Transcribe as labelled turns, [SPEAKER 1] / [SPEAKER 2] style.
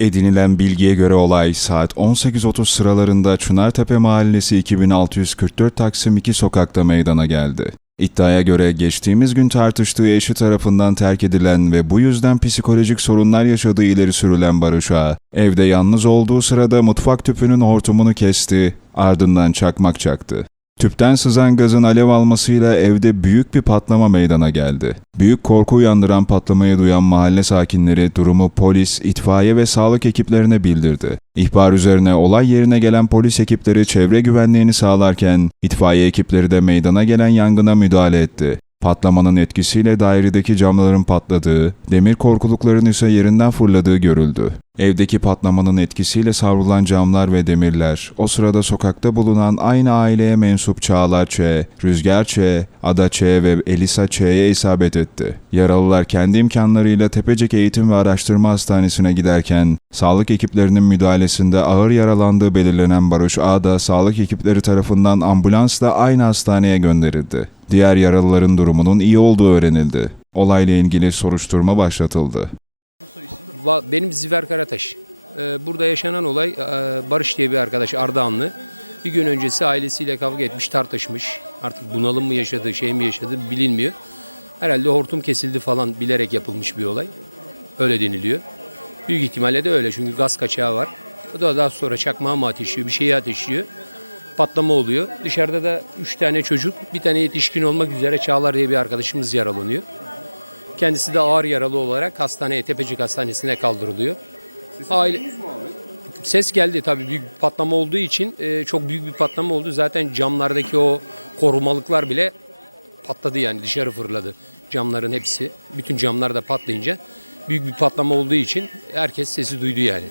[SPEAKER 1] Edinilen bilgiye göre olay saat 18.30 sıralarında Çınartepe Mahallesi 2644 Taksim 2 sokakta meydana geldi. İddiaya göre geçtiğimiz gün tartıştığı eşi tarafından terk edilen ve bu yüzden psikolojik sorunlar yaşadığı ileri sürülen Barış evde yalnız olduğu sırada mutfak tüpünün hortumunu kesti, ardından çakmak çaktı. Tüpten sızan gazın alev almasıyla evde büyük bir patlama meydana geldi. Büyük korku uyandıran patlamayı duyan mahalle sakinleri durumu polis, itfaiye ve sağlık ekiplerine bildirdi. İhbar üzerine olay yerine gelen polis ekipleri çevre güvenliğini sağlarken itfaiye ekipleri de meydana gelen yangına müdahale etti. Patlamanın etkisiyle dairedeki camların patladığı, demir korkulukların ise yerinden fırladığı görüldü. Evdeki patlamanın etkisiyle savrulan camlar ve demirler, o sırada sokakta bulunan aynı aileye mensup Çağlar Ç, Rüzgar Ç, Ada Ç ve Elisa Ç'ye isabet etti. Yaralılar kendi imkanlarıyla Tepecik Eğitim ve Araştırma Hastanesi'ne giderken, sağlık ekiplerinin müdahalesinde ağır yaralandığı belirlenen Barış Ağa da sağlık ekipleri tarafından ambulansla aynı hastaneye gönderildi. Diğer yaralıların durumunun iyi olduğu öğrenildi. Olayla ilgili soruşturma başlatıldı.
[SPEAKER 2] Benim Ziver Karataş. Ee, Burada yaşanan olay e, Barış diye bir arkadaş Ardahanlı. Bir gün öncesi ailesiyle kavga etmiş, tartışmış. Artık bunalım mı yaşadı, şey mi yaşadı bilinmiyor. Herhalde hortum kesildi falan bilerek yapılmış bir olay. Öyle deniliyor. Büyük ihtimalle de öyle çünkü gaz kaçağı var. O da daha sonra çakmağı mı ateşliyor, bir şeyi ateşliyor. Patlama oluyor. Dışarıda da üç tane çocuk, bir tane yetişkin olmak üzere Çağlar diye bir arkadaşımız yaralanıyor. Kendisi de ağır yaralı olarak hastaneye, Tepecik Hastanesi'ne kaldırılıyor. Aile... Ses geldi tabii büyük bir patlama olduğu için e, çok büyük bir patlama oldu. Zaten camlardaki o korumalıklar bile patladı yani dışarı fırladı. Camların hepsi, bütün camlar da patlayınca büyük bir patlama olduğu için herkes sesi duydu yani.